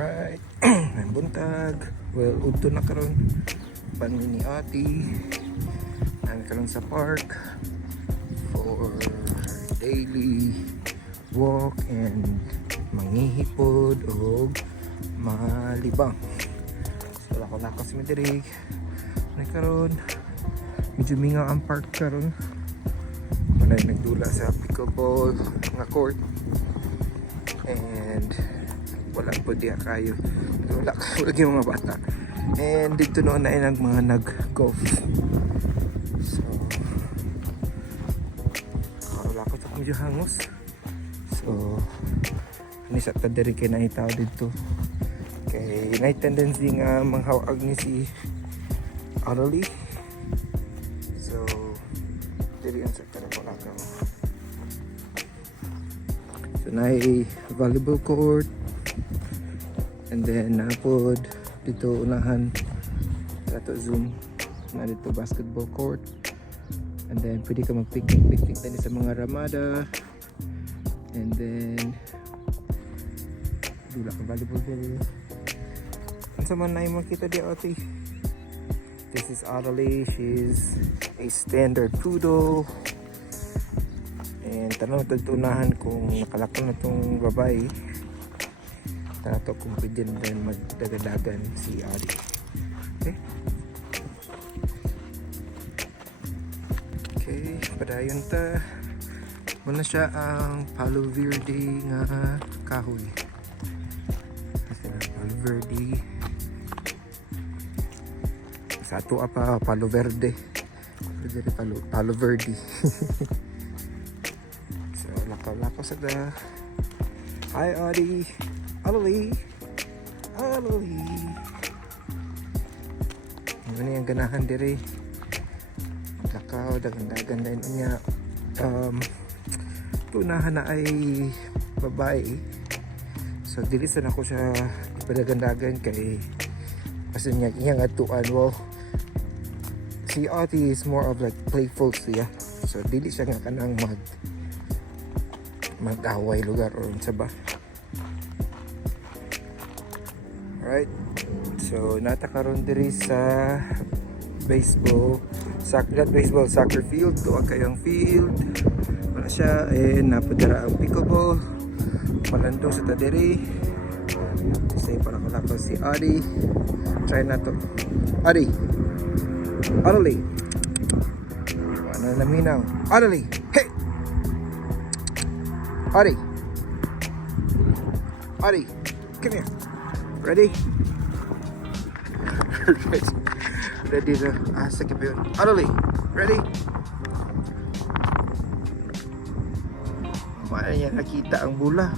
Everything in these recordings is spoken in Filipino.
Alright, may buntag. Well, udto na karon. Panmi ni Ate. Nami karon sa park for daily walk and manghihipod o malibang. So lako si Madirig. Nay karon medyo mingaw ang park karon. Manay nagdula sa pickleball nga court. And wala po diya kayo, wala yung mga bata, and dito noon na ilang mga nag-golf. So wala ko sa medyo hangos, so ni sa tadiri kay naitaw dito kay na tendency nga manghawag ni si Aroli. So diri ang sa wala ka. So na volleyball court. And then napod dito unahan ato zoom na dito basketball court. And then pwede ka mag-picnic din sa mga ramada. And then dula ka volleyball din. Ang sama na yung makita di ate. This is Adelie. She's a standard poodle. And tanong tagtunahan kung nakalakon na tong babae. Tato kung pwede na rin magdagadagan si Adi. Okay. Okay, padayon ta. Muna siya ang Palo Verde nga kahoy. Kasi na Palo Verde. Sa ato pa Palo Verde. Palo Verde. So lakaw-lakaw sa da. Hi Adi. Adelie. Ano yung ganahan diri? Lakaw, dagan-dagan din niya. Tunahan na ay babae. So dilisan ako siya ipadagan-dagan kay kasi niya iyang atuan. Well, si Ate is more of like playful siya. So dili siya nga kanang mag-away lugar or unsa ba. Right, so natakaroon diri sa soccer field. Tuwa kayong field wala siya, napadara ang pickleball palandong sa tadiri. Say para kalakaw si Adi. Try na to Adi. Adelie, wala na minaw. Adelie, hey Adi. Adi, come here. Ready? Ready na. Asa ka ba yun? Adelie, ready? Wala niya nakita ang bula.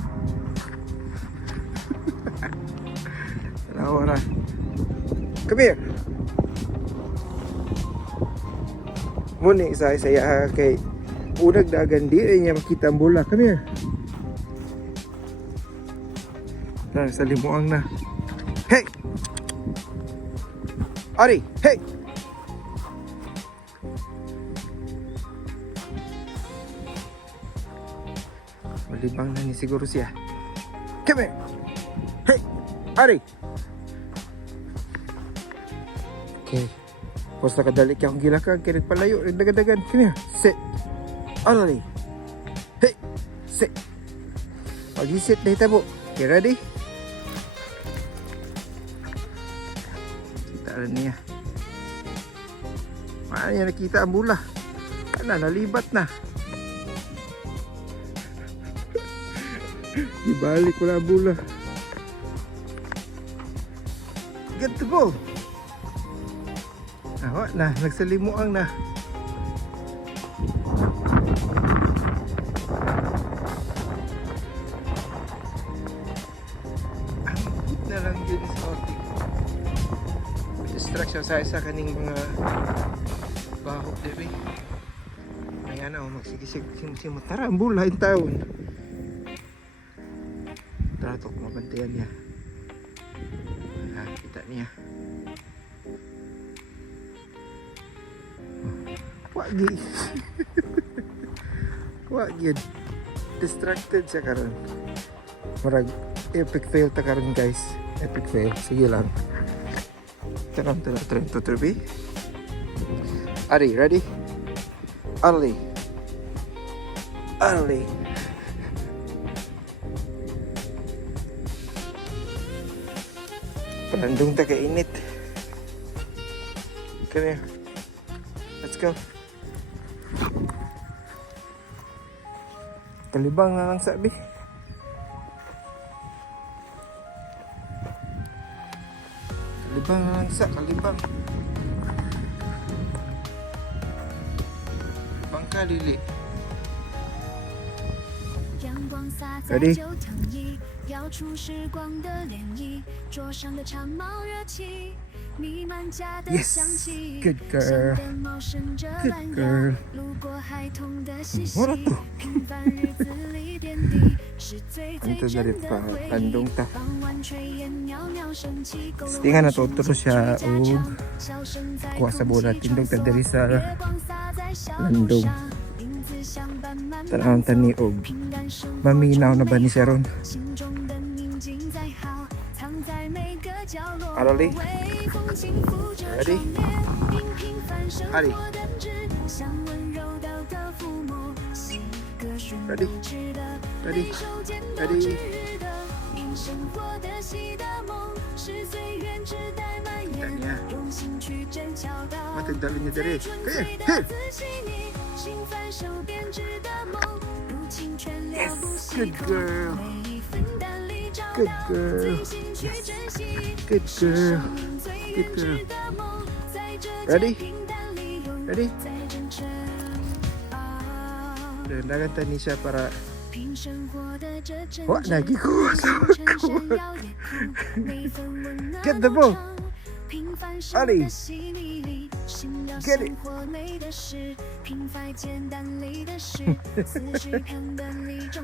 Nawara. Come here. Muna isa-isa kay unag dagan di niya makita ang bula. Come here. Sa limuang na. Hey! Adi! Hey! Malibang na ni siguro siya. Come here! Hey! Adi! Okay. Pos nakadali ka akong gilakag. Kaya nagpalayo. Nagdagadagan. Come here. Sit. Adi! Hey! Sit. Pag-isit na hitabo. Okay, ready? Niya. Paano niya nakita ang bula? Ano, nalibat na. Ibalik ko na ang bula. Good to go. Awa na, nagsalimuang na. Ang good na lang yun sa ating distraction sa isa kaning mga bahok diri. Ayan na, magsigisig tara ang bula yung taon. Tratok mabantayan niya. Kita niya. Wagi. Wagi. Distracted siya karon. Marag Epic fail ta karon guys. Epic fail. Sige lang. Tanam train to turbi. Ari, ready? Ali. Ali. Palandong ta kainit. Come here. Let's go. Kalibang na lang sabi. Kalibang na lang sa, kalibang. Kalibang ka, Lili. Ready? Yes, good girl. Good girl. Mura to. Ito dari pa, landong ta. Tingnan na to, turo siya o kuha sa bola. Tindog ta dari sa landong. Tanawang tani o maminaw na ba ni Sharon? Arali? Ready? Ari? Ready? Ready? Ready? Tanya. Matagdali niya dali. Kaya, hey! Yes, good girl. Good girl. Yes. Good girl. Good girl. Ready? Ready? Rendakan tani siya para wah, lagi kuha sa kuha. Get the ball. Ali. Get it.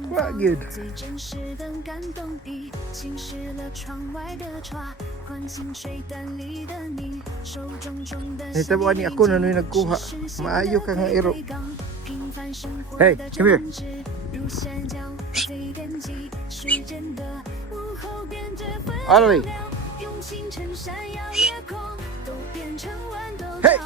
What good? Ito mo ni ako na nung nagkuha. Maayo ka nga iro. Hey, come here. Ali. Hey!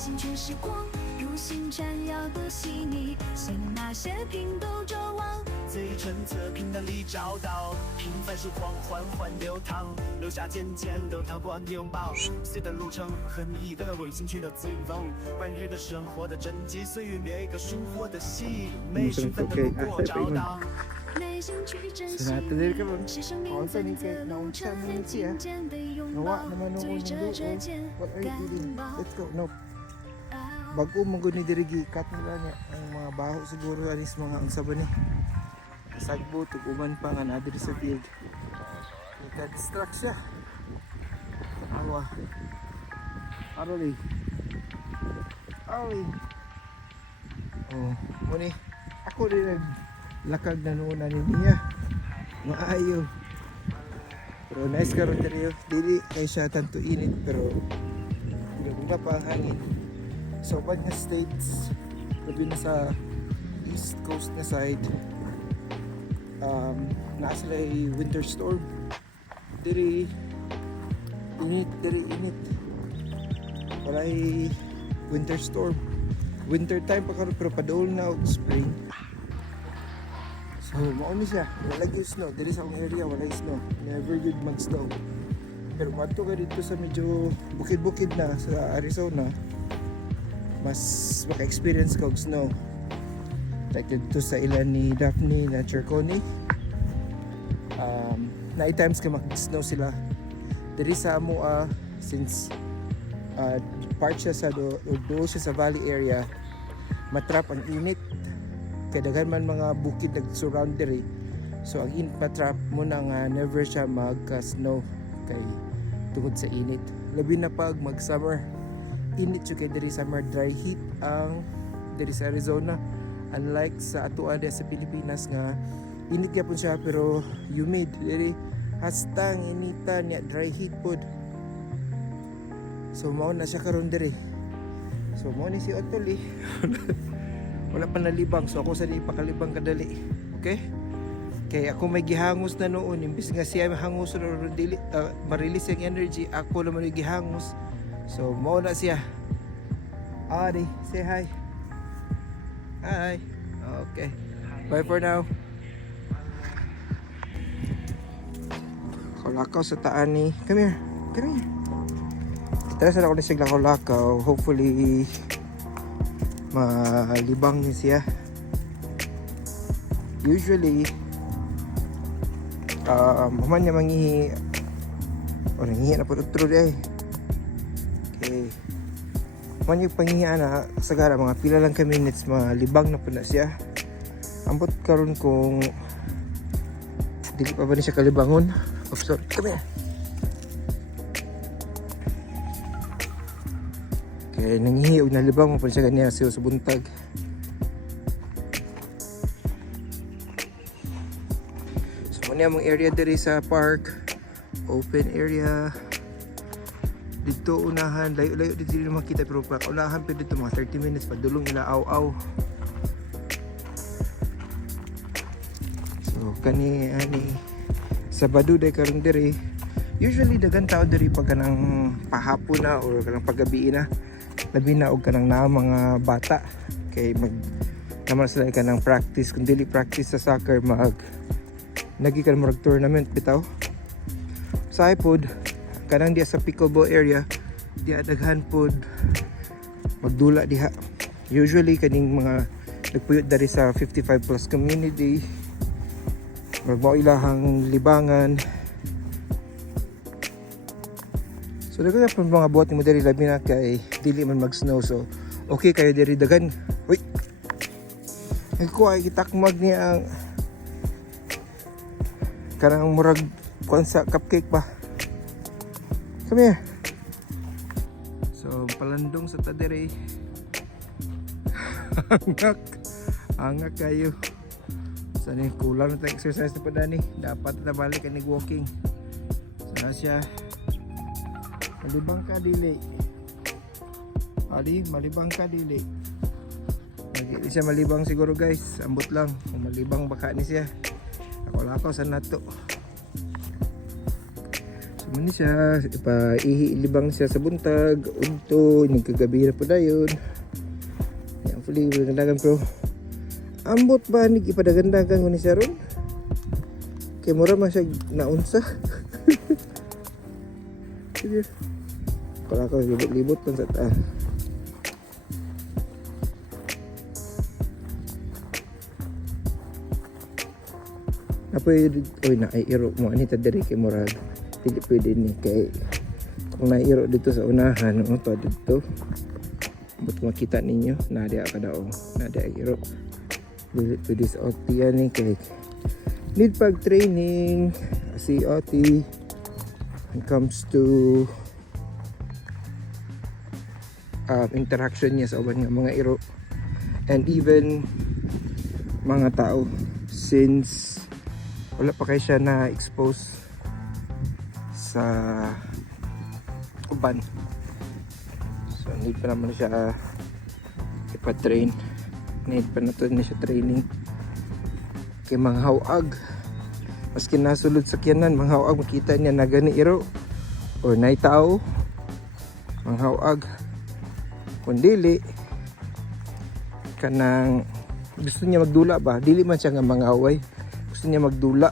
心全是光，如星闪耀的细腻，像那些拼斗着往最纯粹平淡里找到，平凡是光缓缓流淌，留下渐渐都逃不完的拥抱。随的路程和你的我已经去到最忘，万日的生活的真迹，岁月每个生活的戏，每身份的不过找到。Sa natin din ka bang Onsa ni kay naunsa ni siya Nawa naman nung unin doon. What are you doing? Let's go. No. Bago mong guni dirigi cut nila niya ang mga baho siguro anis mga ang saban ni. Sagbo tuguman pa nga na diri sa field. Ika distract siya. Awa. Aroli. Aroli. Oh, muni. Ako din lakag na noon ni niya. Maayo. Pero nice karon diri. Dili kay siya tanto init pero ganda pa ang hangin. So bad nga states labi na sa east coast na side. Naa sila winter storm. Diri init. Walay winter storm. Winter time pa karon pero padol na og spring. So, mauni siya. Wala yung snow. Dili sa akong area, wala yung snow. Never yun mag-snow. Pero mato ka dito sa medyo bukid-bukid na sa Arizona, mas maka-experience ka og snow. Like dito sa ilan ni Daphne na Cherconi. Night times ka mag-snow sila. Dili sa amo, since part siya sa doon siya sa valley area, matrap ang init. Kaya daghan man mga bukid nag-surround diri. So ang init matrap mo na nga never siya mag-snow kay tungod sa init. Labi na pag mag-summer. Init siya kay diri summer dry heat ang diri sa Arizona. Unlike sa atuan sa Pilipinas nga init gyapon siya pero humid. Diri hastang initan niya dry heat pod. So mao na siya karon diri. So mao ni si Otoli. Wala pa nalibang, so ako sa di pakalibang kadali. Okay? Kaya ako may gihangos na noon, imbis nga siya hangos or dili, ma-release yung energy, ako naman yung gihangos. So mao na siya. Adi, say hi. Hi. Okay. Bye for now. Lakaw sa taan ni. Come here. Come here. Tara sa ako ni sigla lakaw. Hopefully malibang niya siya. Usually man niya mangihi o nangihi na po tutro di ay. Okay. Man yung pangihian na sagara mga pila lang ka minutes malibang na po na siya. Ambot karon kung dili pa ba ni siya kalibangon. Oh, sorry. Come here. Okay, nangihi og nalibang mo pa siya ganiya sa buntag. So muna mong area diri sa park. Open area. Dito unahan, layo-layo dito din makita pero unahan pa dito mga 30 minutes padulong ila aw-aw. So kani Sabado day karon diri. Usually dagan tao diri pag kanang pahapon na or kanang paggabi na. Labi na og kanang na mga bata kay mag naman sila kanang practice kun dili practice sa soccer mag nagi kan murag tournament bitaw. Sa pod kanang diya sa pickleball area diya daghan pod magdula diha. Usually kaning mga nagpuyot dari sa 55 plus community magmao ilahang libangan. So dagan pa mga buhat ni mo diri labi na kay dili man mag snow so okay kayo diri dagan. Uy. Ko ay gitakmag niya ang kanang murag kuan sa cupcake pa. Come here. So palandong sa tadere. Angak kayo. Sani kulang na exercise na pa dani. Dapat na balik ka walking. Sana siya. Malibang ka dili. Ali, malibang ka dili. Hindi siya malibang siguro guys. Ambot lang. Kung malibang baka ni siya. Ako sa nato. So muni siya. Ipaihilibang siya sa buntag. Unto. Nagkagabi na po dayon. Hopefully, magandang pro. Ambot ba ni ipadagandagan ko ni siya ron? Kaya mura man siya naunsa. Sige. Kala ko libot-libot lang sa taan. Pwede, oy na ay iro mo ani ta diri kay murag. Dili pwede ni kay kung nairo dito sa unahan no to dito. But makita ninyo na dia kada o na dia iro. To this OT yan eh kay need pag training si OT when it comes to interaction niya sa uban nga mga iro and even mga tao since wala pa kayo siya na expose sa uban so need pa naman siya ipa-train. Need pa na to niya siya training kay mga hawag maski nasulod sa kyanan mga hawag makita niya na gani iro or naitao mga hawag kung dili kanang gusto niya magdula ba dili man siya nga mga away gusto niya magdula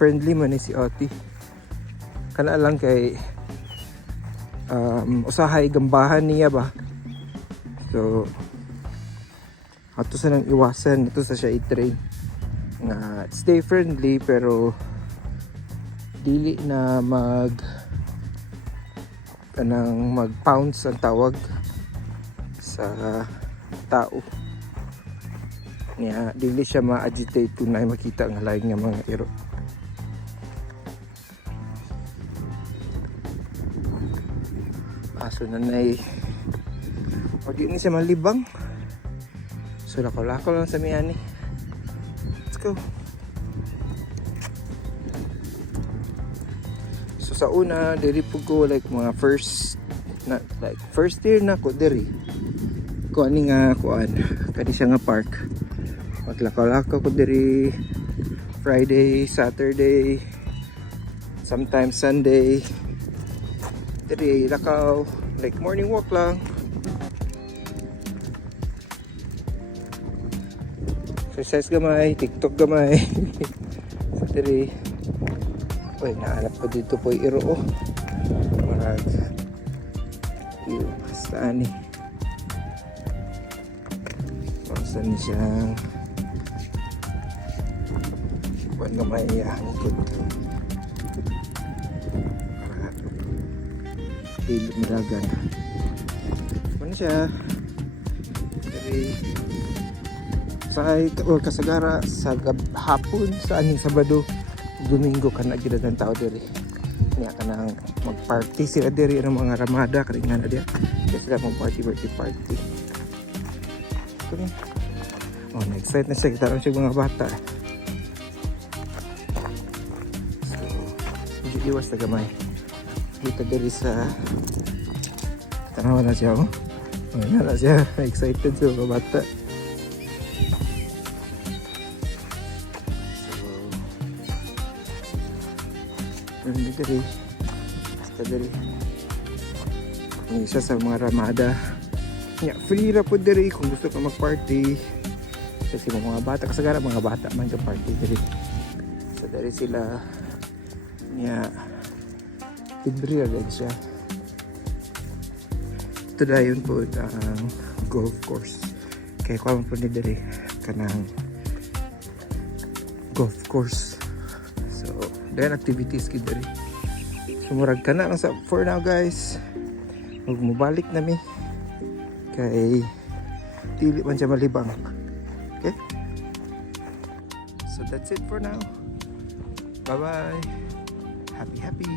friendly man ni si Oti kana lang kay usahay gambahan niya ba so ato sa nang iwasan ito sa siya i-train nga stay friendly pero dili na mag-pounce ang tawag sa tao niya dili siya ma-agitate kung na makita ang lain nga mga iro. Aso na nay wag ni siya malibang. So lakaw-lakaw lang sa miyani. Let's go. So sa una, diri po ko like mga first year na ko diri. Ko ani nga kuan, kani siya nga park. Maglakaw-lakaw ko diri Friday, Saturday, sometimes Sunday. Diri lakaw, like morning walk lang. Exercise gamay, TikTok gamay. So diri, uy, naanap ko dito po iro oh. Marag, saan ni? Saan ni siyang buwan gamay hangkod. Hilot miragan. Ano siya? Diri sa kasagara sa hapon sa aning Sabado Domingo ka na gid ang tao diri niya ka nang magparty sila diri ng mga ramada kani nga na diya sila mong birthday party kani oh na-excite na siya kita ron siya mga bata so hindi iwas na gamay dito diri sa tanawa na siya oh na siya excited sa mga bata. Hindi diri basta diri ang isa sa mga ramada nya free ra po diri kung gusto ka mag-party kasi mga bata kasagara mga bata man ka party diri so diri sila nya libre ra siya ito dayon po ang golf course kaya ko po ni diri kanang golf course. Then activities kid diri. Sumurag ka na lang sa for now guys. Huwag mubalik na mi. Kay dili man siya malibang. Okay? So that's it for now. Bye bye. Happy.